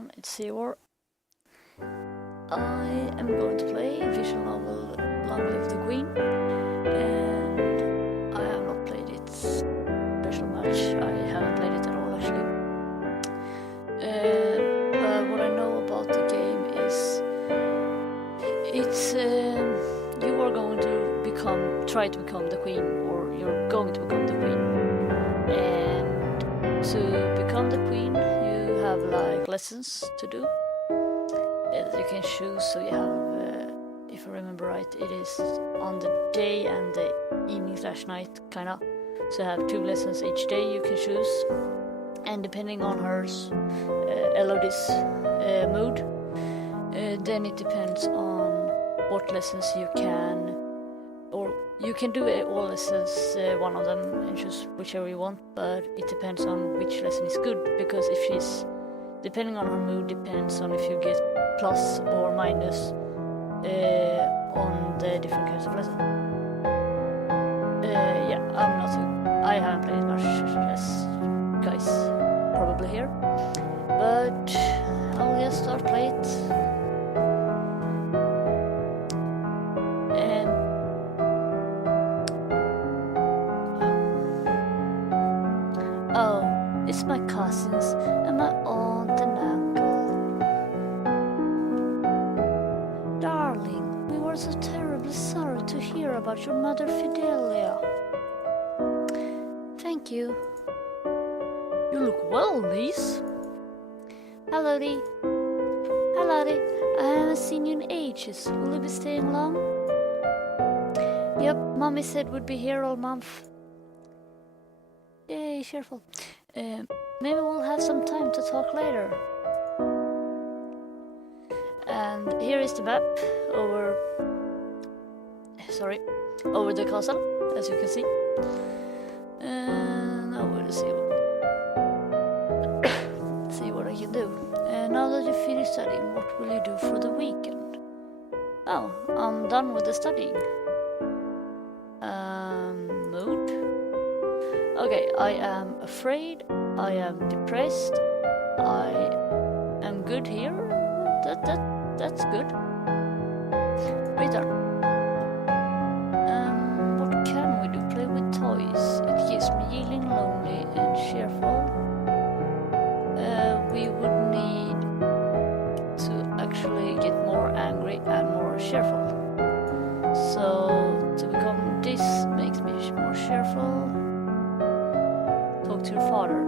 everyone, it's Seor. I am going to play a visual novel Long Live the Queen, and I have not played it special much. I haven't played it at all actually. But what I know about the game is it's you are going to try to become the queen, or you're going to become the queen. And to become the queen, you have like lessons to do that you can choose. So you have, if I remember right, it is on the day and the evening/night kinda. So you have 2 lessons each day you can choose, and depending on hers, Elodie's mood, then it depends on what lessons you can, or you can do all lessons, one of them, and choose whichever you want, but it depends on which lesson is good, because if she's, depending on her mood, depends on if you get plus or minus on the different kinds of lessons. Yeah, I haven't played much, as guys probably hear, but I'll just start play it. Oh, it's my cousins and my aunt and uncle. Darling, we were so terribly sorry to hear about your mother Fidelia. Thank you. You look well, niece. Hello, Dee. Hello, Dee. I haven't seen you in ages. Will you be staying long? Yep, Mommy said we'd be here all month. Yay, cheerful. Maybe we'll have some time to talk later. And here is the map over the castle, as you can see. And now we'll see what I can do. Now that you finished studying, what will you do for the weekend? Oh, I'm done with the studying. Mood? Okay, I am afraid, I am depressed, I am good here. That's good. Return. What can we do? Play with toys. It keeps me yielding, lonely and cheerful. We would need to actually get more angry and more cheerful. So to become this makes me more cheerful. Talk to your father.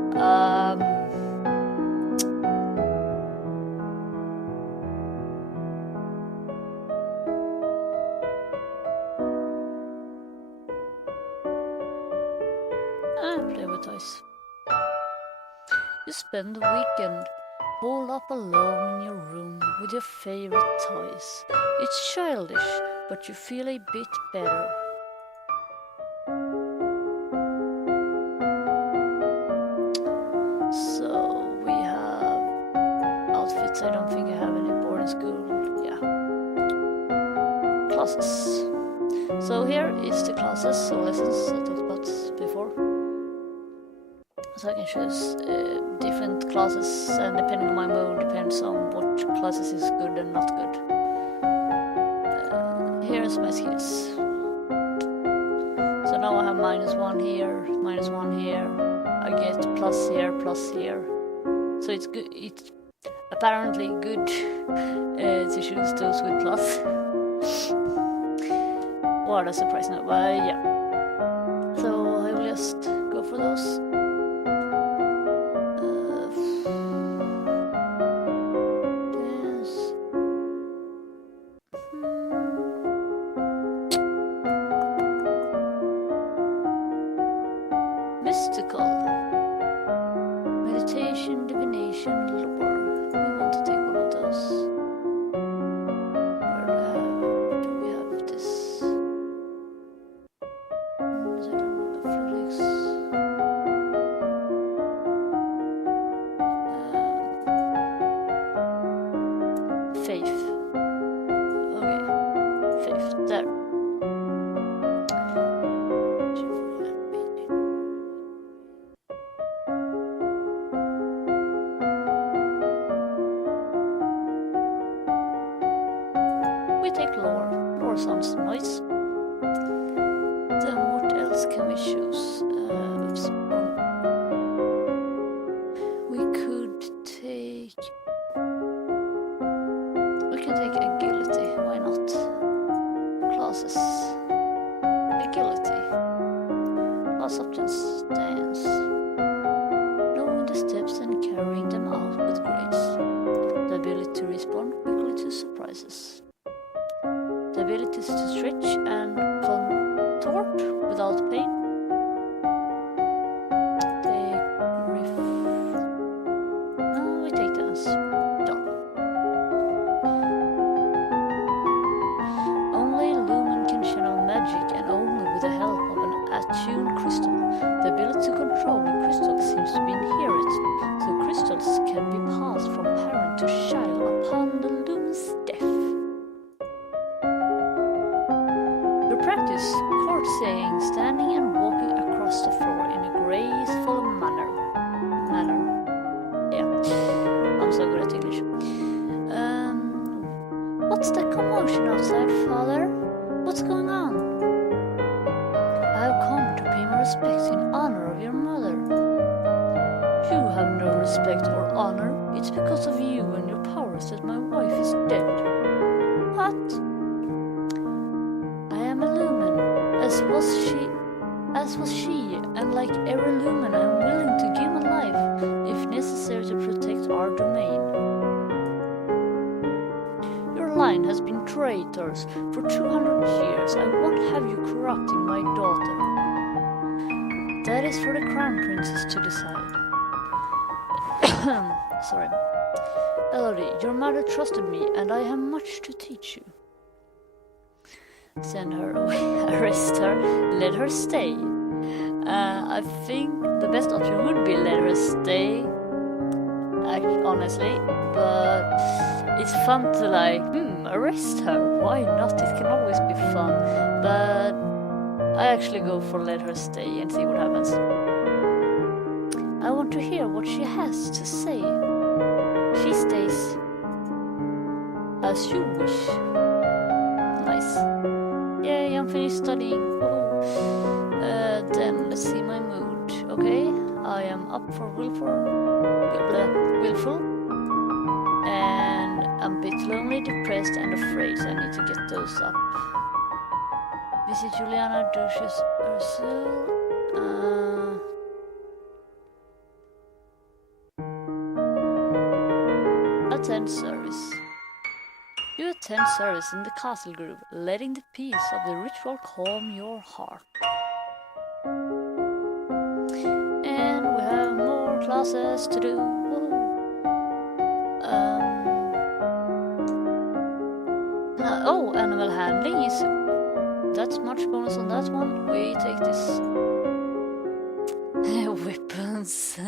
Play with toys. You spend the weekend holed up alone in your room with your favorite toys. It's childish, but you feel a bit better. So we have outfits. I don't think I have any boarding school. Yeah. Classes. So here is the classes, so lessons I talked about before. So I can choose different classes, and depending on my mood, depends on what classes is good and not good. Here's my skills. So now I have -1 here, -1 here. I get plus here, plus here. So it's good. It's apparently good to choose those with plus. What a surprise now, but yeah. So I will just go for those. Mystical. Meditation, divination, lore. We want to take one of those. Where do we have this? Athletics. take lore. Lore sounds nice. Then what else can we choose? Oops, wrong. We can take agility. Why not? Classes. Agility. Class options. Dance. Knowing the steps and carrying them out with grace. The ability to respond quickly to surprises. The abilities to stretch and contort without pain. We take dance. Done. Only Lumen can channel magic, and only with the help of an attuned crystal. The ability to control the crystal seems to be inherent, so crystals can be passed from parent to child upon the Lumen's death. You practice court saying, standing and walking across the floor in a graceful manner. Yeah, I'm so good at English. What's the commotion outside, Father? What's going on? I have come to pay my respects in honor of your mother. You have no respect or honor. It's because of you and your powers that my wife is dead. What? I am a Lumen, as was she, and like every Lumen, I am willing to give my life, if necessary, to protect our domain. Your line has been traitors for 200 years. I won't have you corrupting my daughter. That is for the Crown Princess to decide. Sorry. Elodie, your mother trusted me, and I have much to teach you. Send her away, arrest her, let her stay. I think the best option would be let her stay, honestly, but it's fun to arrest her. Why not? It can always be fun, but I actually go for let her stay and see what happens. I want to hear what she has to say. She stays. As you wish. Nice. Yay, I'm finished studying. Then let's see my mood. Okay, I am up for willful, and I'm a bit lonely, depressed, and afraid, so I need to get those up. Visit Juliana, Duchess Ursule. Attend service. You attend service in the castle group, letting the peace of the ritual calm your heart. And we have more classes to do. Animal handling is... That's much bonus on that one. We take this. Weapons.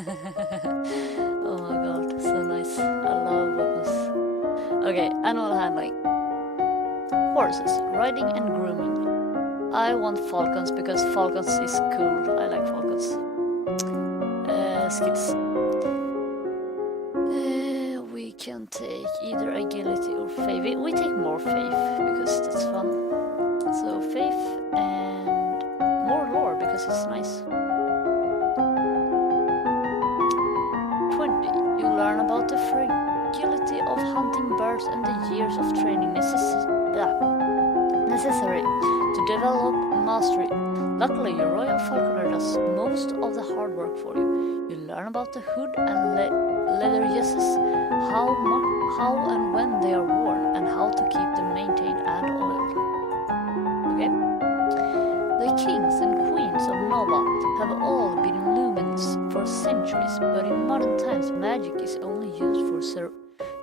Oh my god, so nice. I love weapons. Okay, animal handling. Horses, riding and grooming. I want falcons because falcons is cool. I like falcons. Skills. We can take either agility or faith. We take more faith because that's fun. So faith and more lore because it's nice. 20. You learn about the fragility of hunting birds and the years of training necessary to develop mastery. Luckily, your royal falconer does most of the hard work for you. You learn about the hood and leather yeses, how and when they are worn, and how to keep them maintained and oiled. Okay? The kings and queens of Nova have all been lumens for centuries, but in modern times magic is only used for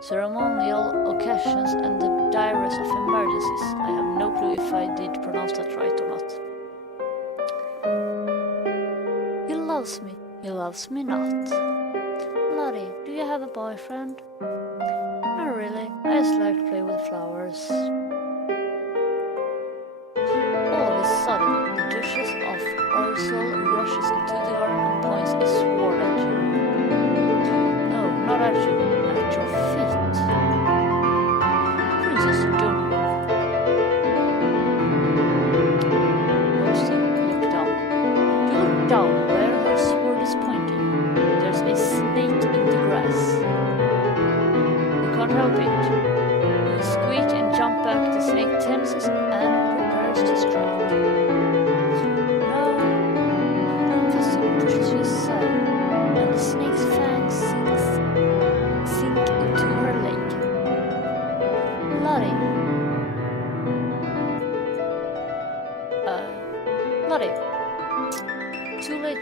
ceremonial occasions and the direst of emergencies. I have no clue if I did pronounce that right or not. He loves me. He loves me not. Lottie, do you have a boyfriend? Not really. I just like to play with flowers. All of a sudden, the Duchess of Ursule rushes into the garden and points a sword at you. No, not at you. At your feet. Princess, don't move.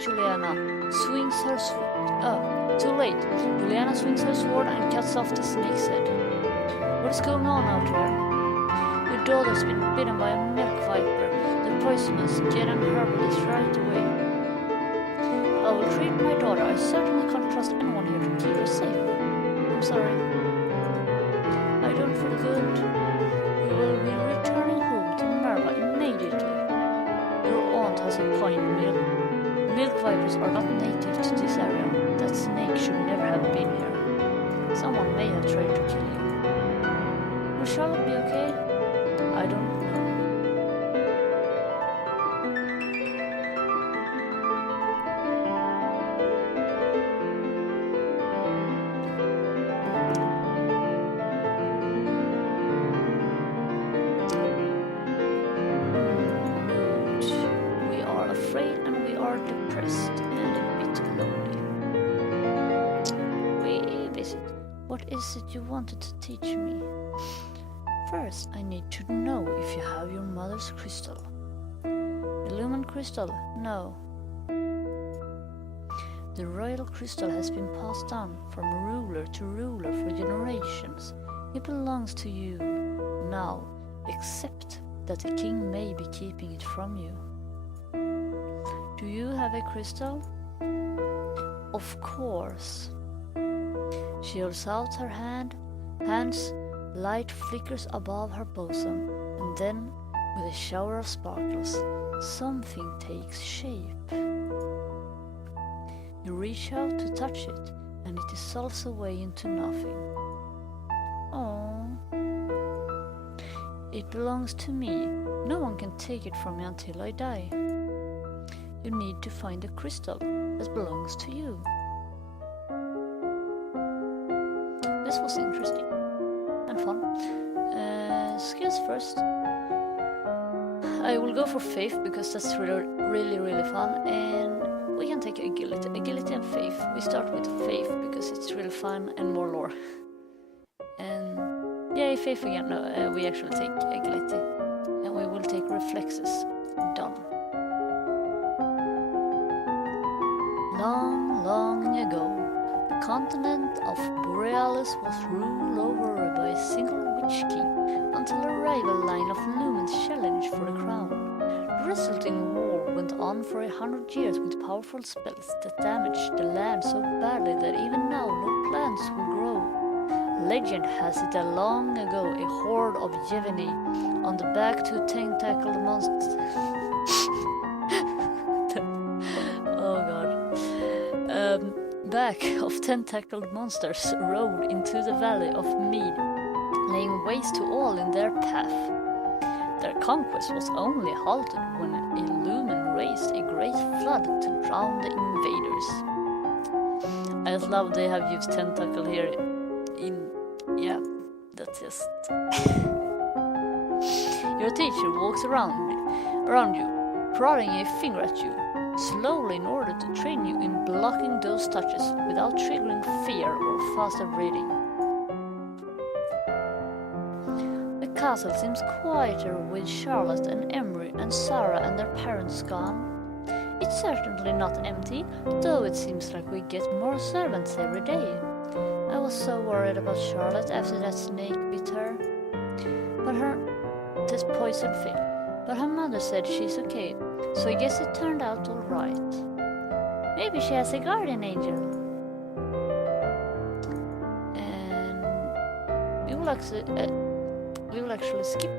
Juliana swings her too late. Juliana swings her sword and cuts off the snake's head. What is going on out here? Your daughter's been bitten by a milk viper. The poisonous get an herbalist right away. I will treat my daughter. I certainly can't trust anyone here to keep her safe. I'm sorry. I don't feel good. We will be returning home to Merva immediately. Your aunt has a point, Mill. Milk vipers are not native to this area. That snake should never have been here. Someone may have tried to kill you. Will Charlotte be okay? I don't know. We are afraid and we are depressed and a bit lonely. We visit. What is it you wanted to teach me? First, I need to know if you have your mother's crystal. The lumen crystal? No. The royal crystal has been passed down from ruler to ruler for generations. It belongs to you now, except that the king may be keeping it from you. Do you have a crystal? Of course. She holds out her hands. Light flickers above her bosom, and then, with a shower of sparkles, something takes shape. You reach out to touch it, and it dissolves away into nothing. Oh, it belongs to me. No one can take it from me until I die. You need to find a crystal that belongs to you. This was interesting. And fun. Skills first. I will go for faith because that's really fun, and we can take agility and faith. We start with faith because it's really fun and more lore. And yay, faith again. No, we actually take agility, and we will take reflexes. Done. Long ago, the continent of Borealis was ruled over by a single witch king until a rival line of lumens challenged for the crown. The resulting war went on for 100 years with powerful spells that damaged the land so badly that even now no plants will grow. Legend has it that long ago a horde of Yeveni on the back to tentacled monsters. Oh god. Back of tentacled monsters rode into the valley of Mead, laying waste to all in their path. Their conquest was only halted when a lumen raised a great flood to drown the invaders. I just love they have used tentacle here that's just... Your teacher walks around you, prodding a finger at you, slowly in order to train you in blocking those touches without triggering fear or faster breathing. The castle seems quieter with Charlotte and Emery and Sarah and their parents gone. It's certainly not empty, though it seems like we get more servants every day. I was so worried about Charlotte after that snake bit her. This poison thing. But her mother said she's okay, so I guess it turned out alright. Maybe she has a guardian angel. And we will actually skip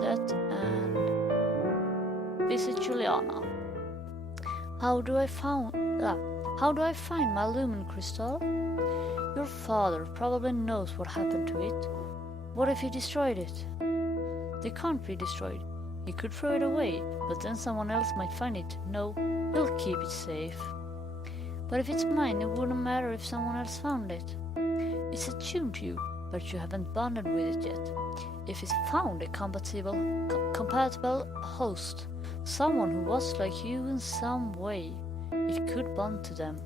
that and visit Juliana. How do I find my lumen crystal? Your father probably knows what happened to it. What if he destroyed it? They can't be destroyed. He could throw it away, but then someone else might find it. No, he'll keep it safe. But if it's mine, it wouldn't matter if someone else found it. It's attuned to you, but you haven't bonded with it yet. If it's found a compatible host, someone who was like you in some way, it could bond to them.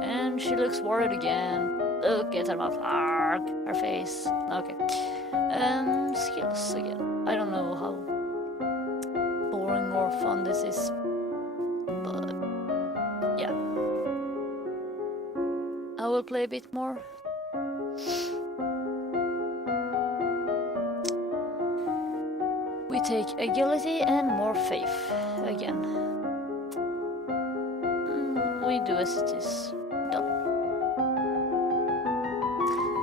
And she looks worried again. Look at her mouth. Arg, her face. Okay. Skills again. I don't know how boring or more fun this is. But yeah, I will play a bit more. We take agility and more faith again. We do as it is. Done.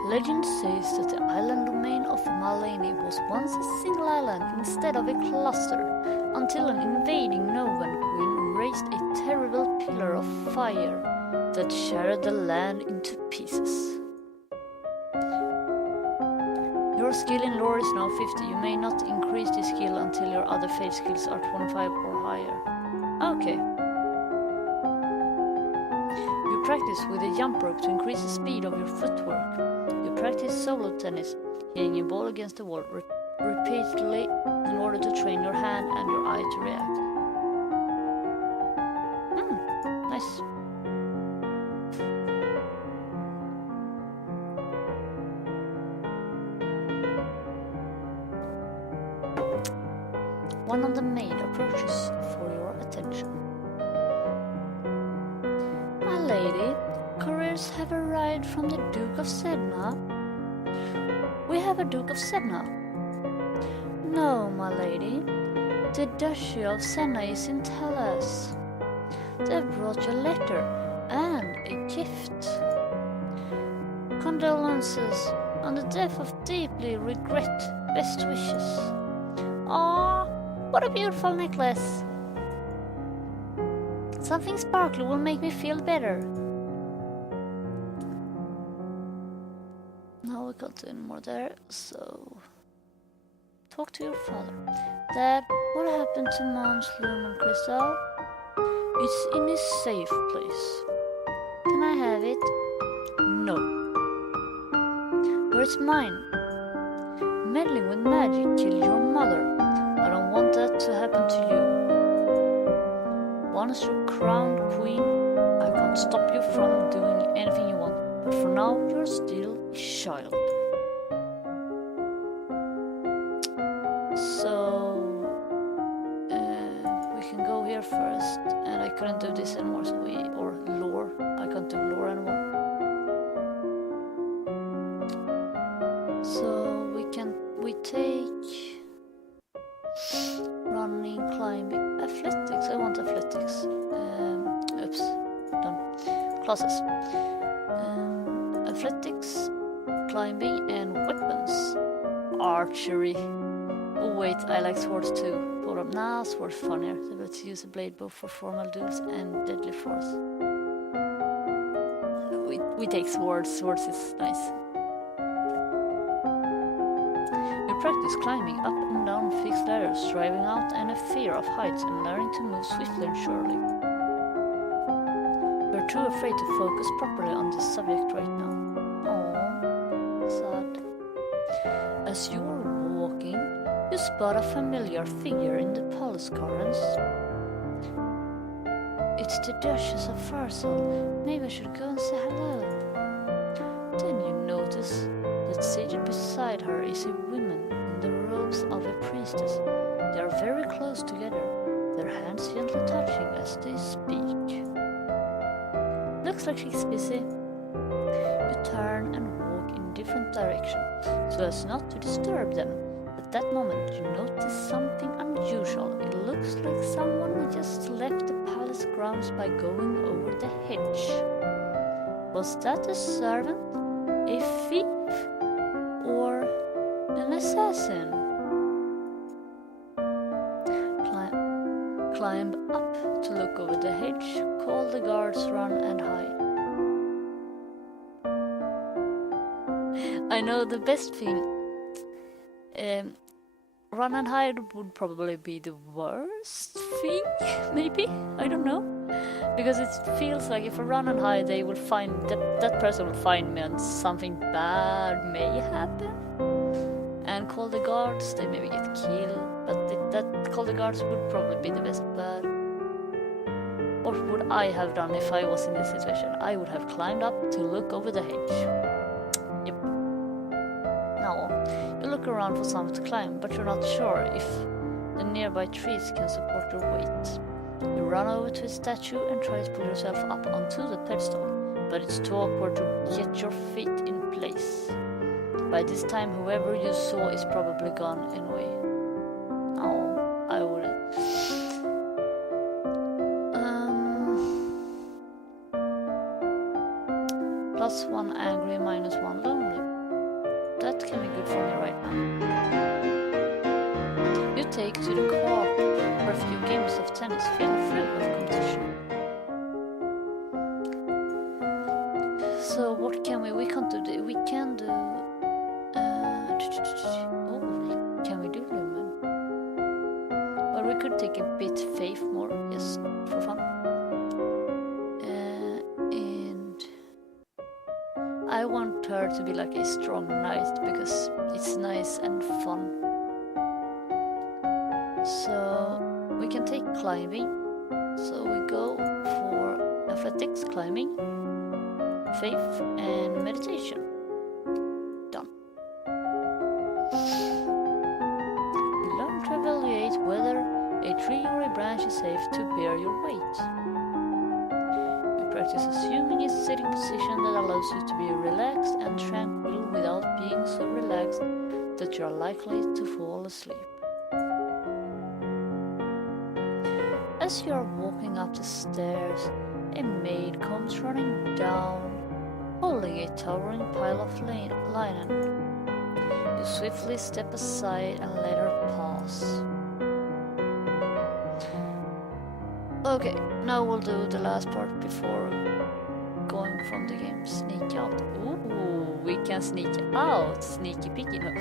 Legend says that the island domain of Malene was once a single island instead of a cluster, until an invading Novan queen raised a terrible pillar of fire that shattered the land into pieces. Your skill in lore is now 50. You may not increase this skill until your other faith skills are 25 or higher. Okay. You practice with a jump rope to increase the speed of your footwork. You practice solo tennis, hitting a ball against the wall repeatedly in order to train your hand and your eye to react. Nice. One of the maid approaches for your attention. My lady, couriers have arrived from the Duke of Sedna. We have a Duke of Sedna. No, my lady. The Duchy of Senna is in Talas. They brought you a letter and a gift. Condolences on the death of deeply regret. Best wishes. Aww, what a beautiful necklace. Something sparkly will make me feel better. Now we can't do any more there, so... Talk to your father. Dad, what happened to Mom's lumen crystal? It's in a safe place. Can I have it? No. Where's mine? Meddling with magic killed your mother. I don't want that to happen to you. Once you're crowned queen, I can't stop you from doing anything you want. But for now, you're still a child. So, we can go here first. And I couldn't do this anymore, so or lore. I can't do lore anymore. So, we take running, climbing, athletics. I want athletics. Oops, done. Classes. Athletics, climbing, and weapons. Archery. Oh wait, I like swords too. Hold up, nah, swords funnier. So let's use a blade bow for formal duels and deadly force. We take swords. Swords is nice. You practice climbing up and down fixed ladders, driving out any fear of heights and learning to move swiftly and surely. You're too afraid to focus properly on this subject right now. Aww, sad. As you are walking, you spot a familiar figure in the palace gardens. It's the Duchess of Farsal. Maybe I should go and say hello. Then you notice that seated beside her is a woman in the robes of a priestess. They are very close together, their hands gently touching as they speak. Looks like she's busy. You turn and walk in different directions so as not to disturb them. At that moment, you notice something unusual. It looks like someone who just left the palace grounds by going over the hedge. Was that a servant, a thief, or an assassin? Climb up to look over the hedge, call the guards, run and hide. I know the best thing. Run and hide would probably be the worst thing, maybe? I don't know. Because it feels like if I run and hide, they will find that person will find me and something bad may happen. And call the guards, they maybe get killed. But that call the guards would probably be the best bad. What would I have done if I was in this situation? I would have climbed up to look over the hedge. Yep. Now, you look around for something to climb, but you're not sure if The nearby trees can support your weight. You run over to a statue and try to pull yourself up onto the pedestal, but it's too awkward to get your feet in place. By this time, whoever you saw is probably gone anyway. Oh, I wouldn't. +1 angry, -1 lonely. That can be good for me right now. You take to the court for a few games of tennis, feel filled with competition. So what can we can't do we can do can we do Lumen? Well, we could take a bit faith more, just for fun. And I want her to be like a strong knight because it's nice and fun. So we can take climbing. So we go for athletics, climbing, faith, and meditation. Done. You learn to evaluate whether a tree or a branch is safe to bear your weight. You practice assuming a sitting position that allows you to be relaxed and tranquil without being so relaxed that you are likely to fall asleep. As you are walking up the stairs, a maid comes running down, holding a towering pile of linen. You swiftly step aside and let her pass. Okay, now we'll do the last part before going from the game. Sneak out. Ooh, we can sneak out. Sneaky peeky. No.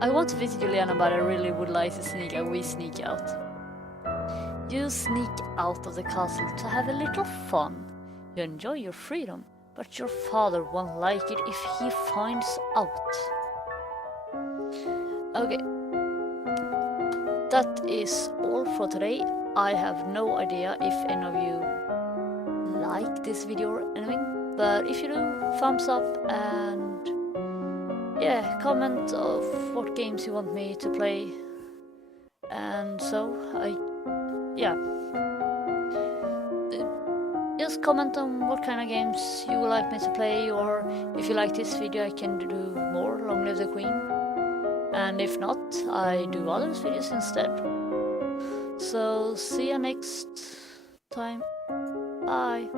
I want to visit Juliana, but I really would like to sneak out. We sneak out. You sneak out of the castle to have a little fun. You enjoy your freedom, but your father won't like it if he finds out. Okay. That is all for today. I have no idea if any of you like this video or anything, but if you do, thumbs up and yeah, comment of what games you want me to play. And so just comment on what kind of games you would like me to play, or if you like this video I can do more Long Live the Queen, and if not I do other videos instead. So see you next time. Bye.